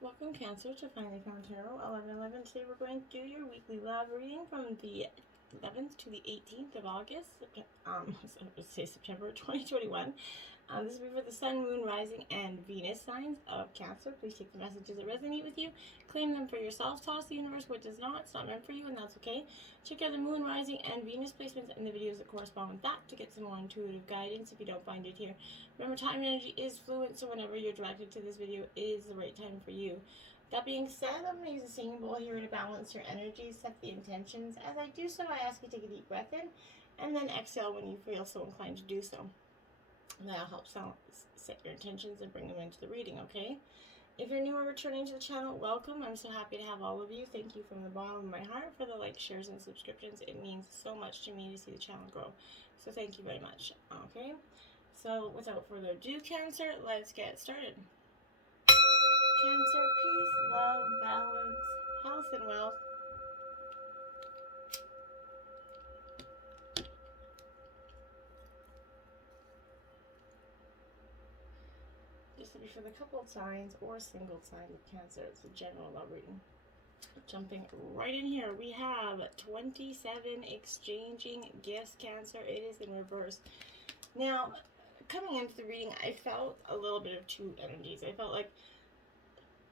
Welcome, Cancer, to Finally Found Tarot 11/11. Today we're going to do your weekly love reading from the 11th to the 18th of August, I would say September 2021. This will be for the Sun, Moon, Rising, and Venus signs of Cancer. Please take the messages that resonate with you, claim them for yourself, toss the universe what does not. It's not meant for you, and that's okay. Check out the Moon, Rising, and Venus placements in the videos that correspond with that to get some more intuitive guidance if you don't find it here. Remember, time and energy is fluid, so whenever you're directed to this video, it is the right time for you. That being said, I'm going to use a singing bowl here to balance your energy, set the intentions. As I do so, I ask you to take a deep breath in, and then exhale when you feel so inclined to do so. That'll help set your intentions and bring them into the reading, okay? If you're new or returning to the channel, welcome. I'm so happy to have all of you. Thank you from the bottom of my heart for the likes, shares, and subscriptions. It means so much to me to see the channel grow. So thank you very much, okay? So without further ado, Cancer, let's get started. Cancer, peace, love, balance, health, and wealth. This will be for the coupled signs or single sign of Cancer. It's a general love reading. Jumping right in here, we have 27 exchanging gifts, Cancer. It is in reverse. Now, coming into the reading, I felt a little bit of two energies. I felt like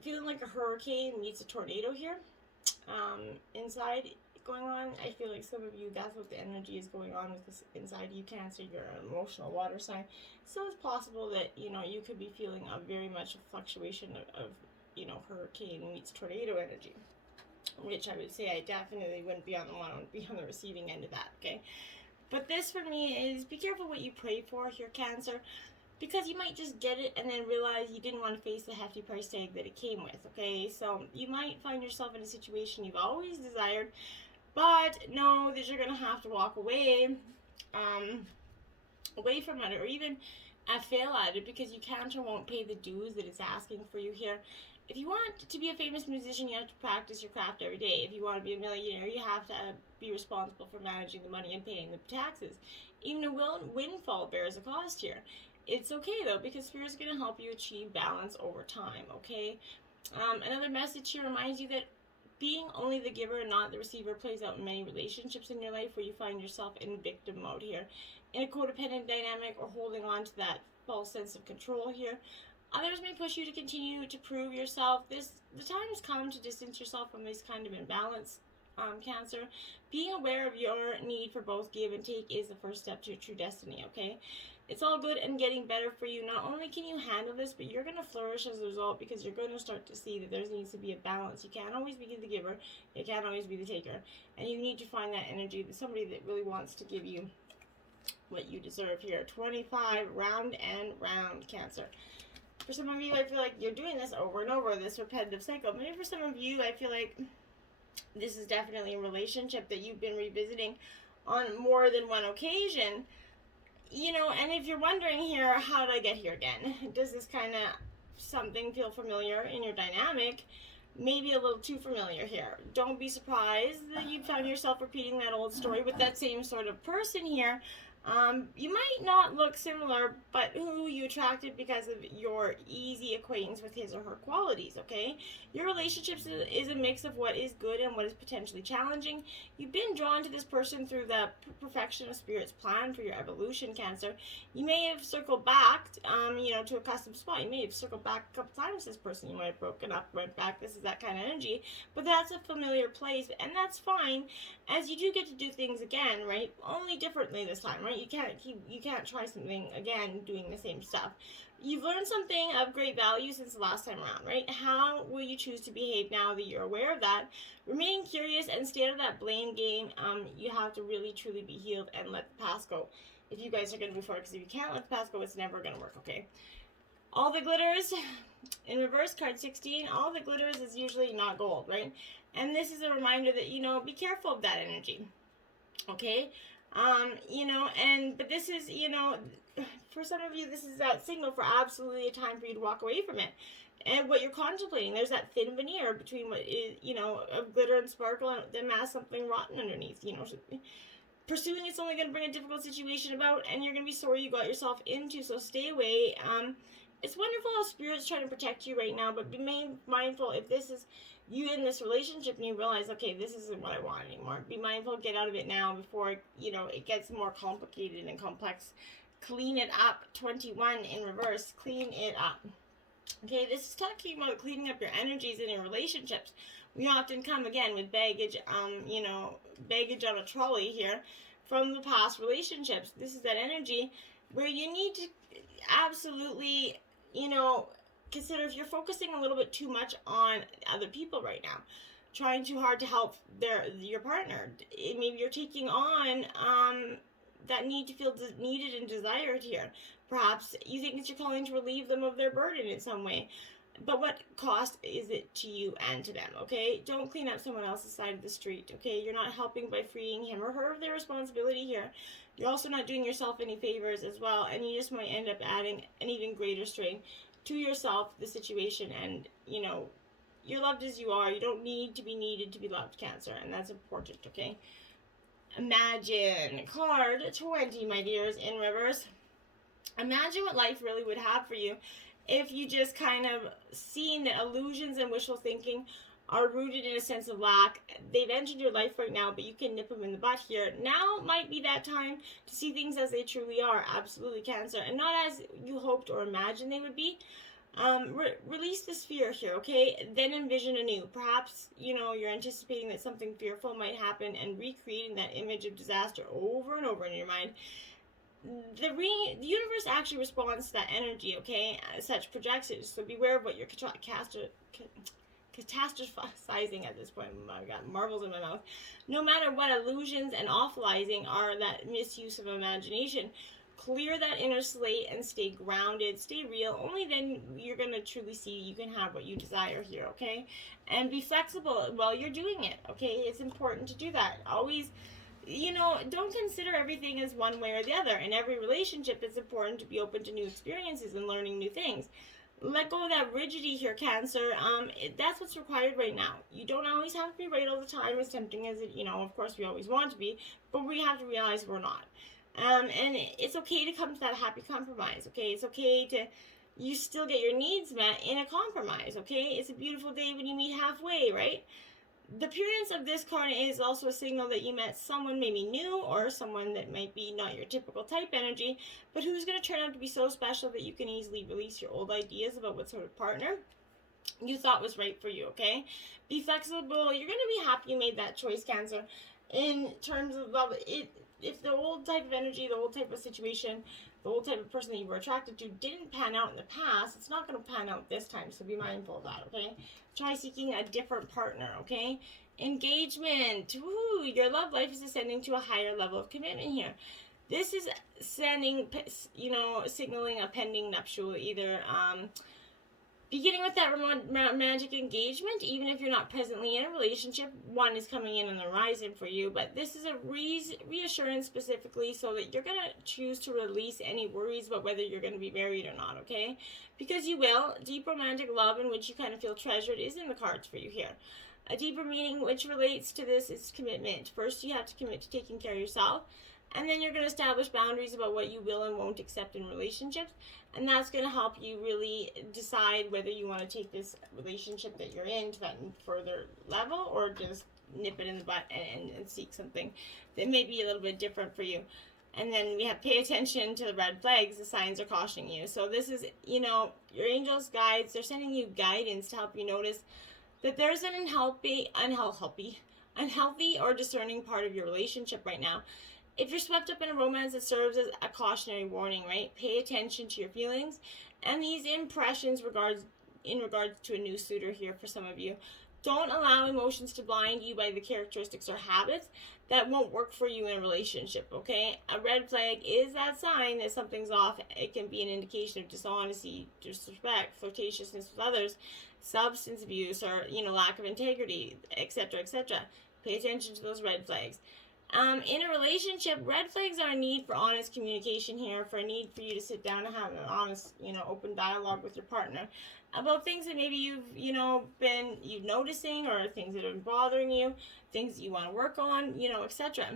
feeling like a hurricane meets a tornado here. Inside going on, I feel like some of you, that's what the energy is going on with this inside you, Cancer. You're an emotional water sign, so it's possible that you could be feeling a very much a fluctuation of hurricane meets tornado energy, which I would say I definitely wouldn't be on the one. I would be on the receiving end of that. Okay, but this for me is be careful what you pray for here, Cancer, because you might just get it and then realize you didn't want to face the hefty price tag that it came with, okay? So you might find yourself in a situation you've always desired, but know that you're going to have to walk away from it, or even fail at it, because you can't or won't pay the dues that it's asking for you here. If you want to be a famous musician, you have to practice your craft every day. If you want to be a millionaire, you have to be responsible for managing the money and paying the taxes. Even a windfall bears a cost here. It's okay though, because Spirit's going to help you achieve balance over time, okay? Another message here reminds you that being only the giver and not the receiver plays out in many relationships in your life where you find yourself in victim mode here, in a codependent dynamic, or holding on to that false sense of control here. Others may push you to continue to prove yourself. The time has come to distance yourself from this kind of imbalance, Cancer. Being aware of your need for both give and take is the first step to your true destiny, okay? It's all good and getting better for you. Not only can you handle this, but you're going to flourish as a result, because you're going to start to see that there needs to be a balance. You can't always be the giver. You can't always be the taker. And you need to find that energy, somebody that really wants to give you what you deserve here. 25, round and round, Cancer. For some of you, I feel like you're doing this over and over, this repetitive cycle. Maybe for some of you, I feel like this is definitely a relationship that you've been revisiting on more than one occasion. And if you're wondering here, how did I get here again? Does this kind of something feel familiar in your dynamic? Maybe a little too familiar here. Don't be surprised that you found yourself repeating that old story with that same sort of person here. You might not look similar, but who you attracted because of your easy acquaintance with his or her qualities, okay? Your relationships is a mix of what is good and what is potentially challenging. You've been drawn to this person through the perfection of Spirit's plan for your evolution, Cancer. You may have circled back, to a custom spot. You may have circled back a couple times with this person. You might have broken up, went back. This is that kind of energy. But that's a familiar place, and that's fine, as you do get to do things again, right? Only differently this time, right? You can't try something again doing the same stuff. You've learned something of great value since the last time around, right? How will you choose to behave now that you're aware of that? Remain curious and stay out of that blame game. You have to really truly be healed and let the past go if you guys are going to move forward, because if you can't let the past go, it's never going to work, okay? All the glitters in reverse, card 16, all the glitters is usually not gold, right? And this is a reminder that, be careful of that energy, okay? But this is, for some of you, this is that signal for absolutely a time for you to walk away from it. And what you're contemplating, there's that thin veneer between what is, of glitter and sparkle, and then masks something rotten underneath, Pursuing it's only going to bring a difficult situation about, and you're going to be sorry you got yourself into, so stay away. it's wonderful how Spirit's trying to protect you right now, but be mindful if this is you in this relationship and you realize, okay, this isn't what I want anymore. Be mindful, get out of it now before, it gets more complicated and complex. Clean it up. 21 in reverse. Clean it up. Okay, this is talking about cleaning up your energies in your relationships. We often come again with baggage, baggage on a trolley here from the past relationships. This is that energy where you need to absolutely, consider if you're focusing a little bit too much on other people right now, trying too hard to help your partner. Maybe you're taking on that need to feel needed and desired here. Perhaps you think it's your calling to relieve them of their burden in some way. But what cost is it to you and to them, okay? Don't clean up someone else's side of the street, okay? You're not helping by freeing him or her of their responsibility here. You're also not doing yourself any favors as well, and you just might end up adding an even greater strain to yourself, the situation, and, you're loved as you are. You don't need to be needed to be loved, Cancer, and that's important, okay? Imagine. Card 20, my dears, in reverse. Imagine what life really would have for you if you just kind of seen that illusions and wishful thinking are rooted in a sense of lack. They've entered your life right now, but you can nip them in the butt here. Now might be that time to see things as they truly are. Absolutely, Cancer. And not as you hoped or imagined they would be. Release this fear here, okay? Then envision anew. Perhaps, you're anticipating that something fearful might happen and recreating that image of disaster over and over in your mind. The universe actually responds to that energy, okay? Such projects it, so beware of what you're catastrophizing at this point. I got marbles in my mouth. No matter what illusions and awfulizing are that misuse of imagination, clear that inner slate and stay grounded, stay real. Only then you're going to truly see you can have what you desire here, okay? And be flexible while you're doing it, okay? It's important to do that. Always, don't consider everything as one way or the other. In every relationship, it's important to be open to new experiences and learning new things. Let go of that rigidity here, Cancer. That's what's required right now. You don't always have to be right all the time, as tempting as it, of course we always want to be, but we have to realize we're not. And it's okay to come to that happy compromise, okay? It's okay to, you still get your needs met in a compromise, okay? It's a beautiful day when you meet halfway, right? The appearance of this card is also a signal that you met someone maybe new or someone that might be not your typical type energy, but who's going to turn out to be so special that you can easily release your old ideas about what sort of partner you thought was right for you, okay? Be flexible. You're going to be happy you made that choice, Cancer. In terms of love, if the old type of energy, the old type of situation, the old type of person that you were attracted to didn't pan out in the past, it's not going to pan out this time, so be mindful of that, okay? Try seeking a different partner, okay? Engagement. Woo! Your love life is ascending to a higher level of commitment here. This is signaling a pending nuptial, either beginning with that romantic engagement, even if you're not presently in a relationship, one is coming in on the horizon for you, but this is a reassurance specifically so that you're going to choose to release any worries about whether you're going to be married or not, okay? Because you will. Deep romantic love in which you kind of feel treasured is in the cards for you here. A deeper meaning which relates to this is commitment. First, you have to commit to taking care of yourself, and then you're going to establish boundaries about what you will and won't accept in relationships. And that's going to help you really decide whether you want to take this relationship that you're in to that further level or just nip it in the butt and seek something that may be a little bit different for you. And then we have pay attention to the red flags. The signs are cautioning you. So this is, your angels, guides, they're sending you guidance to help you notice that there's an unhealthy or discerning part of your relationship right now. If you're swept up in a romance, it serves as a cautionary warning, right? Pay attention to your feelings and these impressions in regards to a new suitor here for some of you. Don't allow emotions to blind you by the characteristics or habits that won't work for you in a relationship, okay? A red flag is that sign that something's off. It can be an indication of dishonesty, disrespect, flirtatiousness with others, substance abuse, or, lack of integrity, etc., etc. Pay attention to those red flags. In a relationship, red flags are a need for honest communication here, for a need for you to sit down and have an honest, open dialogue with your partner about things that maybe you've been noticing, or things that have been bothering you, things that you want to work on, etc.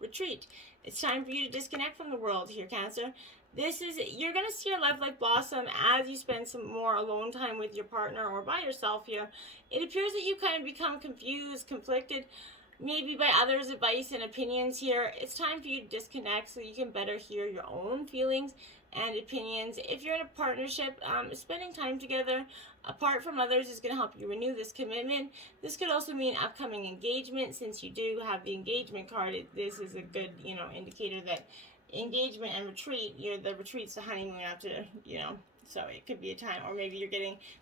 Retreat. It's time for you to disconnect from the world here, Cancer. You're going to see your love life blossom as you spend some more alone time with your partner or by yourself here. It appears that you kind of become confused, conflicted, maybe by others' advice and opinions here. It's time for you to disconnect so you can better hear your own feelings and opinions. If you're in a partnership, spending time together apart from others is going to help you renew this commitment. This could also mean upcoming engagement. Since you do have the engagement card, this is a good, indicator that engagement and retreat, the retreat's the honeymoon after, so it could be a time, or maybe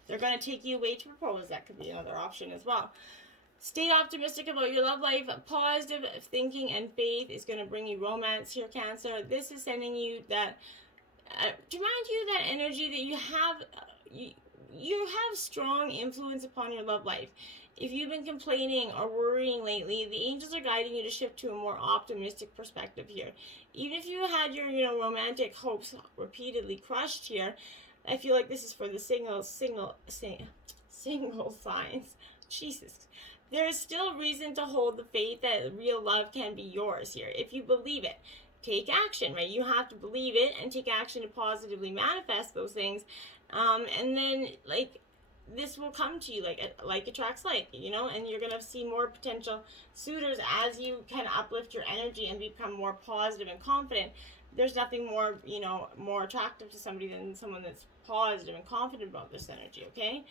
they're going to take you away to propose. That could be another option as well. Stay optimistic about your love life. Positive thinking and faith is going to bring you romance here, Cancer. This is sending you that, to remind you that energy that you have strong influence upon your love life. If you've been complaining or worrying lately, the angels are guiding you to shift to a more optimistic perspective here. Even if you had your, romantic hopes repeatedly crushed here, I feel like this is for the single signs. Jesus. There is still reason to hold the faith that real love can be yours here. If you believe it, take action, right? You have to believe it and take action to positively manifest those things. And then, this will come to you like attracts like, and you're going to see more potential suitors as you kind of uplift your energy and become more positive and confident. There's nothing more, more attractive to somebody than someone that's positive and confident about this energy, okay?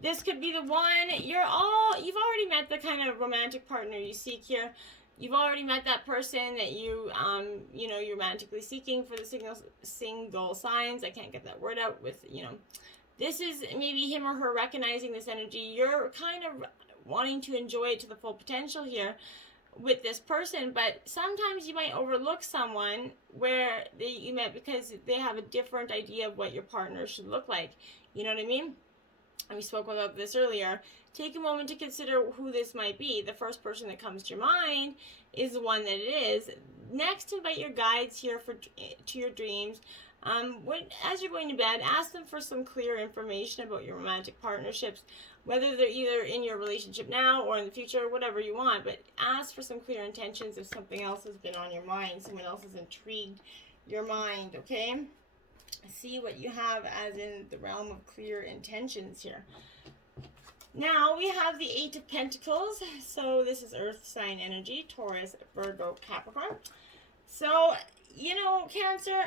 This could be the one. You've already met the kind of romantic partner you seek here. You've already met that person that you're romantically seeking for the single signs. I can't get that word out with, This is maybe him or her recognizing this energy. You're kind of wanting to enjoy it to the full potential here with this person, but sometimes you might overlook someone where you met because they have a different idea of what your partner should look like. You know what I mean? And we spoke about this earlier. Take a moment to consider who this might be. The first person that comes to your mind is the one that it is. Next, invite your guides here to your dreams. As you're going to bed, ask them for some clear information about your romantic partnerships, whether they're either in your relationship now or in the future, whatever you want, but ask for some clear intentions if something else has been on your mind, someone else has intrigued your mind, okay? See what you have as in the realm of clear intentions here. Now we have the Eight of Pentacles. So this is Earth sign energy, Taurus, Virgo, Capricorn. So, Cancer,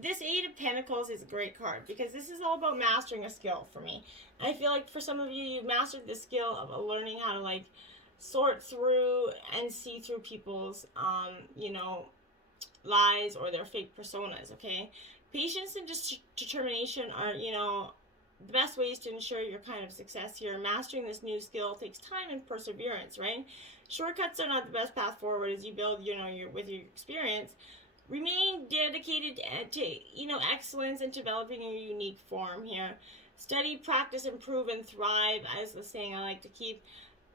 this Eight of Pentacles is a great card because this is all about mastering a skill for me. I feel like for some of you, you've mastered the skill of learning how to sort through and see through people's, lies or their fake personas, okay? Patience and determination are, the best ways to ensure your kind of success here. Mastering this new skill takes time and perseverance, right? Shortcuts are not the best path forward as you build, with your experience. Remain dedicated to, excellence and developing a unique form here. Study, practice, improve, and thrive, as the saying I like to keep.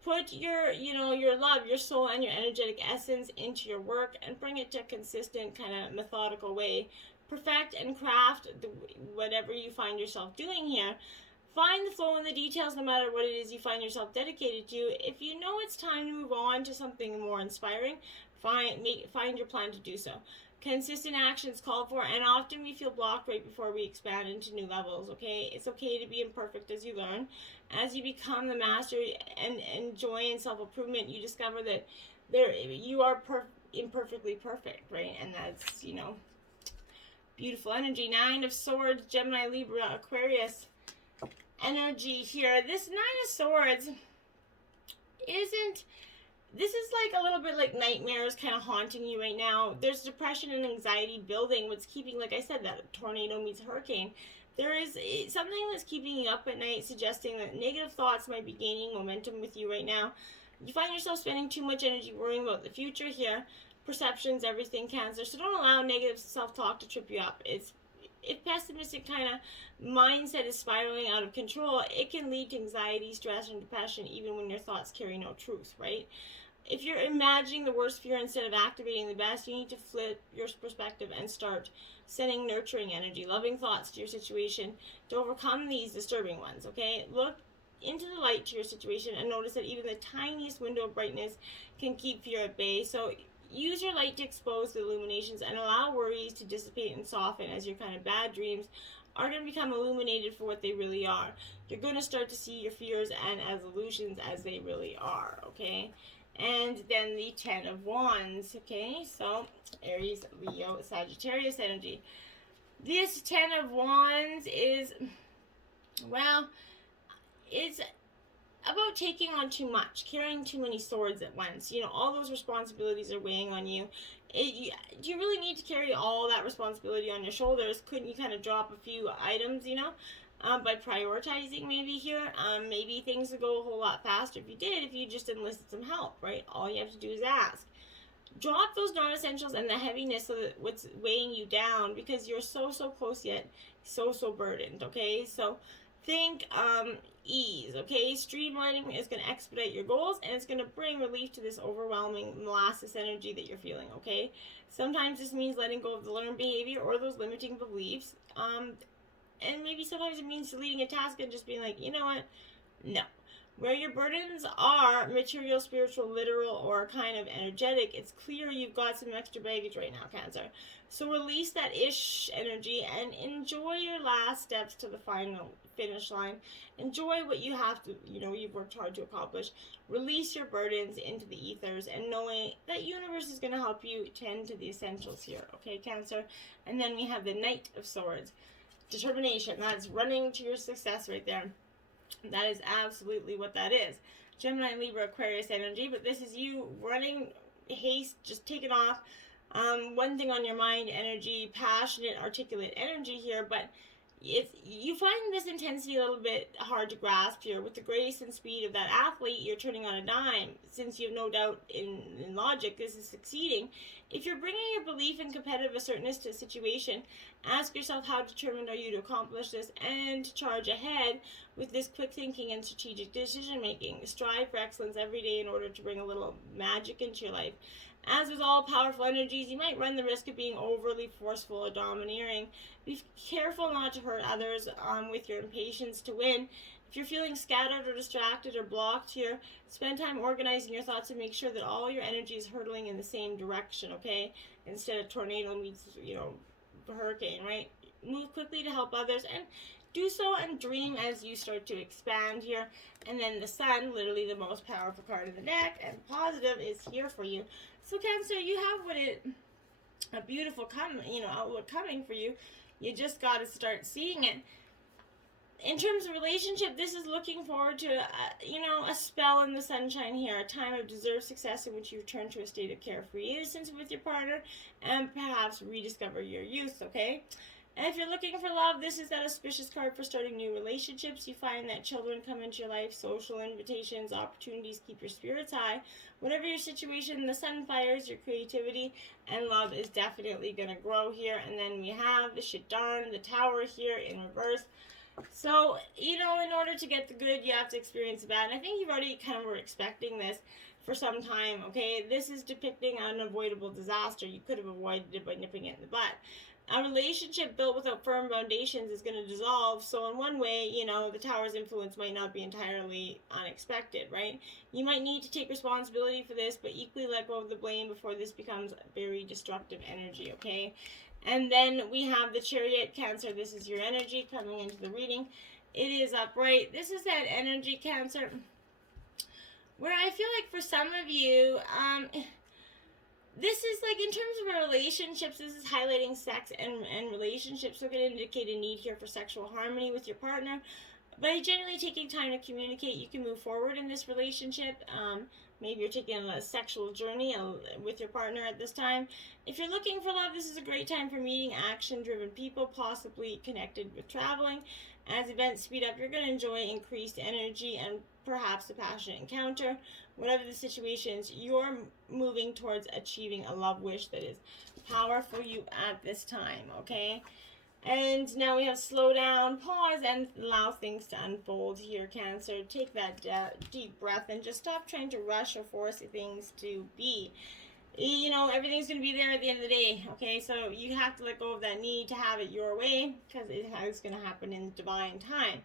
Put your love, your soul, and your energetic essence into your work and bring it to a consistent, kind of methodical way. Perfect and craft whatever you find yourself doing here. Find the flow in the details no matter what it is you find yourself dedicated to. If you know it's time to move on to something more inspiring, find your plan to do so. Consistent actions called for, and often we feel blocked right before we expand into new levels, okay? It's okay to be imperfect as you learn. As you become the master and enjoy in self-improvement, you discover that you are imperfectly perfect, right? And that's, beautiful energy. Nine of Swords, Gemini, Libra, Aquarius energy here. This Nine of Swords this is a little bit like nightmares kind of haunting you right now. There's depression and anxiety building. What's keeping, like I said, that tornado meets hurricane. There is something that's keeping you up at night, suggesting that negative thoughts might be gaining momentum with you right now. You find yourself spending too much energy worrying about the future here. Perceptions, everything, Cancer. So don't allow negative self-talk to trip you up. If pessimistic kind of mindset is spiraling out of control, it can lead to anxiety, stress, and depression, even when your thoughts carry no truth, right? If you're imagining the worst fear instead of activating the best, you need to flip your perspective and start sending nurturing energy, loving thoughts to your situation to overcome these disturbing ones, okay? Look into the light to your situation and notice that even the tiniest window of brightness can keep fear at bay. So use your light to expose the illuminations and allow worries to dissipate and soften, as your kind of bad dreams are going to become illuminated for what they really are. You're going to start to see your fears and as illusions as they really are, okay? And then the Ten of Wands, okay? So, Aries, Leo, Sagittarius energy. This Ten of Wands is, well, it's about taking on too much, carrying too many swords at once. You know, all those responsibilities are weighing on you. Do you really need to carry all that responsibility on your shoulders? Couldn't you kind of drop a few items, you know, by prioritizing maybe here? Maybe things would go a whole lot faster if you did, if you just enlisted some help, right? All you have to do is ask. Drop those non-essentials and the heaviness of what's weighing you down, because you're so close yet so burdened, okay? So think ease, okay? Streamlining is going to expedite your goals, and it's going to bring relief to this overwhelming molasses energy that you're feeling, okay? Sometimes this means letting go of the learned behavior or those limiting beliefs, and maybe sometimes it means deleting a task and just being like, you know what, no. Where your burdens are material, spiritual, literal, or kind of energetic, it's clear you've got some extra baggage right now, Cancer. So release that ish energy and enjoy your last steps to the final finish line. Enjoy what you have to, you know, you've worked hard to accomplish. Release your burdens into the ethers, and knowing that universe is going to help you tend to the essentials here, okay, Cancer? And then we have the Knight of Swords. Determination. That's running to your success right there. That is absolutely what that is. Gemini, Libra, Aquarius energy, but this is you running, haste, just take it off. One thing on your mind energy, passionate, articulate energy here, but you find this intensity a little bit hard to grasp here. With the grace and speed of that athlete, you're turning on a dime. Since you have no doubt in logic, this is succeeding. If you're bringing your belief in competitive assertiveness to a situation, ask yourself, how determined are you to accomplish this and to charge ahead with this quick thinking and strategic decision making. Strive for excellence every day in order to bring a little magic into your life. As with all powerful energies, you might run the risk of being overly forceful or domineering. Be careful not to hurt others with your impatience to win. If you're feeling scattered or distracted or blocked here, spend time organizing your thoughts and make sure that all your energy is hurtling in the same direction, okay? Instead of tornado meets, you know, hurricane, right? Move quickly to help others, and do so and dream as you start to expand here. And then the Sun, literally the most powerful card in the deck, and positive, is here for you. So Cancer, you have a beautiful outlook coming for you. You just got to start seeing it. In terms of relationship, this is looking forward to a spell in the sunshine here, a time of deserved success in which you return to a state of carefree innocence with your partner and perhaps rediscover your youth, okay? And if you're looking for love, this is that auspicious card for starting new relationships. You find that children come into your life, social invitations, opportunities keep your spirits high. Whatever your situation, the sun fires your creativity, and love is definitely going to grow here. And then we have the shit darn, the Tower here in reverse. So, in order to get the good, you have to experience the bad. And I think you've already kind of were expecting this for some time, okay? This is depicting an unavoidable disaster. You could have avoided it by nipping it in the butt. A relationship built without firm foundations is going to dissolve. So in one way, the Tower's influence might not be entirely unexpected, right? You might need to take responsibility for this, but equally let go of the blame before this becomes very destructive energy, okay? And then we have the Chariot, Cancer. This is your energy coming into the reading. It is upright. This is that energy, Cancer, where I feel like for some of you, this is like in terms of relationships, this is highlighting sex and relationships. So it can indicate a need here for sexual harmony with your partner. By generally taking time to communicate, you can move forward in this relationship. Maybe you're taking a sexual journey with your partner at this time. If you're looking for love, this is a great time for meeting action-driven people, possibly connected with traveling. As events speed up, you're going to enjoy increased energy and perhaps a passionate encounter. Whatever the situations, you're moving towards achieving a love wish that is powerful for you at this time, okay? And now we have slow down, pause, and allow things to unfold here, Cancer. Take that deep breath and just stop trying to rush or force things to be. Everything's going to be there at the end of the day, okay? So you have to let go of that need to have it your way, because it is going to happen in divine time.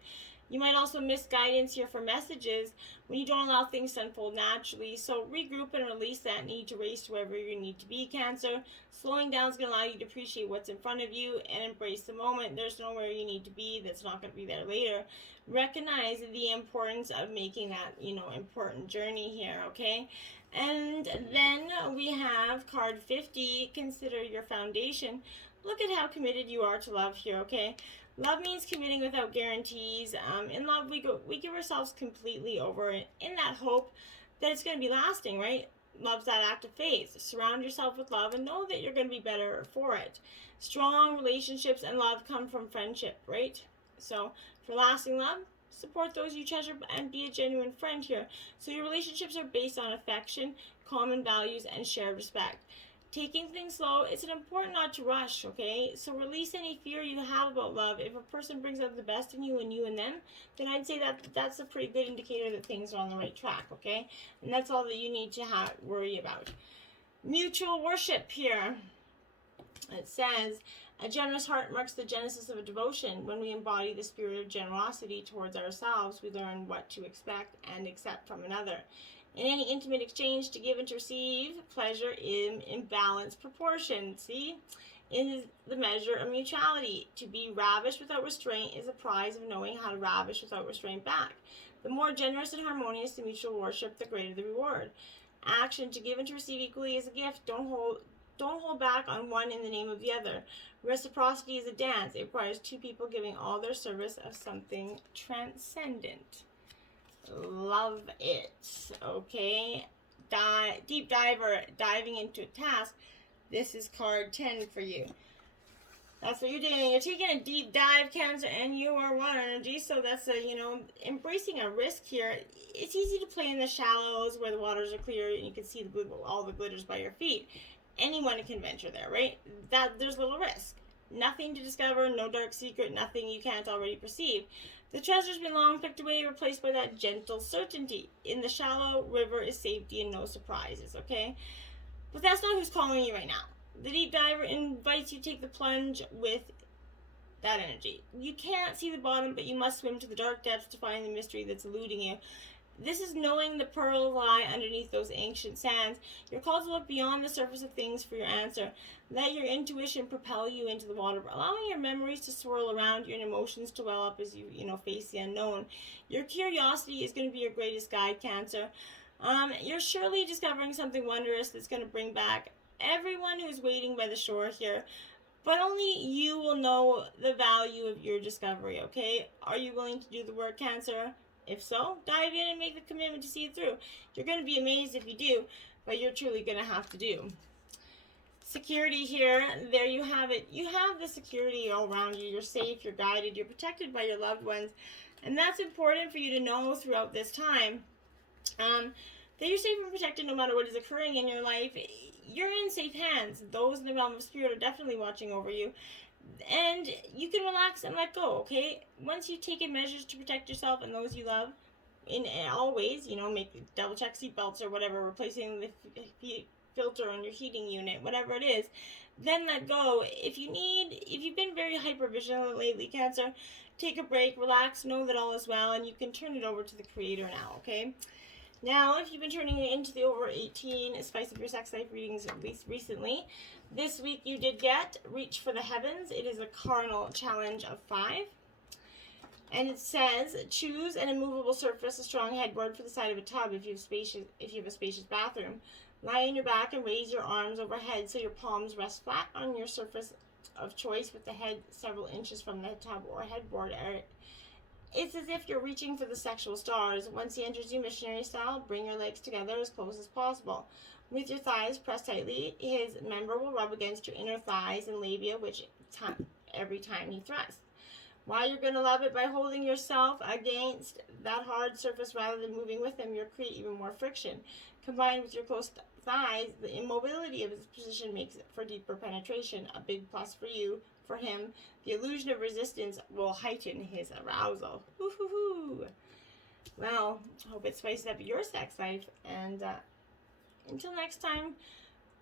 You might also miss guidance here for messages when you don't allow things to unfold naturally. So regroup and release that need to race to wherever you need to be, Cancer. Slowing down is going to allow you to appreciate what's in front of you and embrace the moment. There's nowhere you need to be that's not going to be there later. Recognize the importance of making that, important journey here, okay? And then we have card 50, consider your foundation. Look at how committed you are to love here, okay? Love means committing without guarantees. In love, we give ourselves completely over in that hope that it's going to be lasting, right? Love's that act of faith. Surround yourself with love and know that you're going to be better for it. Strong relationships and love come from friendship, right? So for lasting love, support those you treasure and be a genuine friend here. So your relationships are based on affection, common values, and shared respect. Taking things slow, it's important not to rush, okay? So release any fear you have about love. If a person brings out the best in you and you in them, then I'd say that that's a pretty good indicator that things are on the right track, okay? And that's all that you need to worry about. Mutual worship here. It says, a generous heart marks the genesis of a devotion. When we embody the spirit of generosity towards ourselves, we learn what to expect and accept from another. In any intimate exchange, to give and to receive pleasure in balanced proportion. See? Is the measure of mutuality. To be ravished without restraint is a prize of knowing how to ravish without restraint back. The more generous and harmonious the mutual worship, the greater the reward. Action, to give and to receive equally, is a gift. Don't hold back on one in the name of the other. Reciprocity is a dance. It requires two people giving all their service of something transcendent. Love it. Okay. Deep diver, diving into a task. This is card 10 for you. That's what you're doing. You're taking a deep dive, Cancer, and you are water energy. So that's embracing a risk here. It's easy to play in the shallows where the waters are clear and you can see all the glitters by your feet. Anyone can venture there, right? There's little risk. Nothing to discover, no dark secret, nothing you can't already perceive. The treasure's been long picked away, replaced by that gentle certainty. In the shallow river is safety and no surprises, okay? But that's not who's calling you right now. The deep diver invites you to take the plunge with that energy. You can't see the bottom, but you must swim to the dark depths to find the mystery that's eluding you. This is knowing the pearls lie underneath those ancient sands. You're called to look beyond the surface of things for your answer. Let your intuition propel you into the water, allowing your memories to swirl around you and emotions to well up as you face the unknown. Your curiosity is going to be your greatest guide, Cancer. You're surely discovering something wondrous that's going to bring back everyone who's waiting by the shore here. But only you will know the value of your discovery, okay? Are you willing to do the work, Cancer? If so, dive in and make the commitment to see it through. You're going to be amazed if you do, but you're truly going to have to do. Security here, there you have it. You have the security all around you. You're safe, you're guided, you're protected by your loved ones. And that's important for you to know throughout this time. That you're safe and protected no matter what is occurring in your life. You're in safe hands. Those in the realm of spirit are definitely watching over you. And you can relax and let go, okay? Once you've taken measures to protect yourself and those you love, in all ways, make double check seatbelts or whatever, replacing the filter on your heating unit, whatever it is, then let go. If you've been very hyper vigilant lately, Cancer, take a break, relax, know that all is well, and you can turn it over to the Creator now, okay? Now, if you've been turning it into the over 18 Spice Up Your Sex Life readings, at least recently, this week you did get Reach for the Heavens. It is a carnal challenge of 5. And it says, choose an immovable surface, a strong headboard for the side of a tub if you have a spacious bathroom. Lie on your back and raise your arms overhead so your palms rest flat on your surface of choice with the head several inches from the tub or headboard area. It's as if you're reaching for the sexual stars. Once he enters you missionary style, bring your legs together as close as possible. With your thighs pressed tightly, his member will rub against your inner thighs and labia every time he thrusts. Why you're going to love it by holding yourself against that hard surface rather than moving with him, you'll create even more friction. Combined with your close thighs, the immobility of his position makes it for deeper penetration, a big plus for you. For him, the illusion of resistance will heighten his arousal. Woo-hoo-hoo. Well, hope it spices up your sex life. And until next time,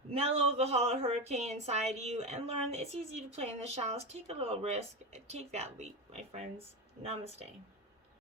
mellow the hurricane inside you and learn that it's easy to play in the shallows. Take a little risk. Take that leap, my friends. Namaste.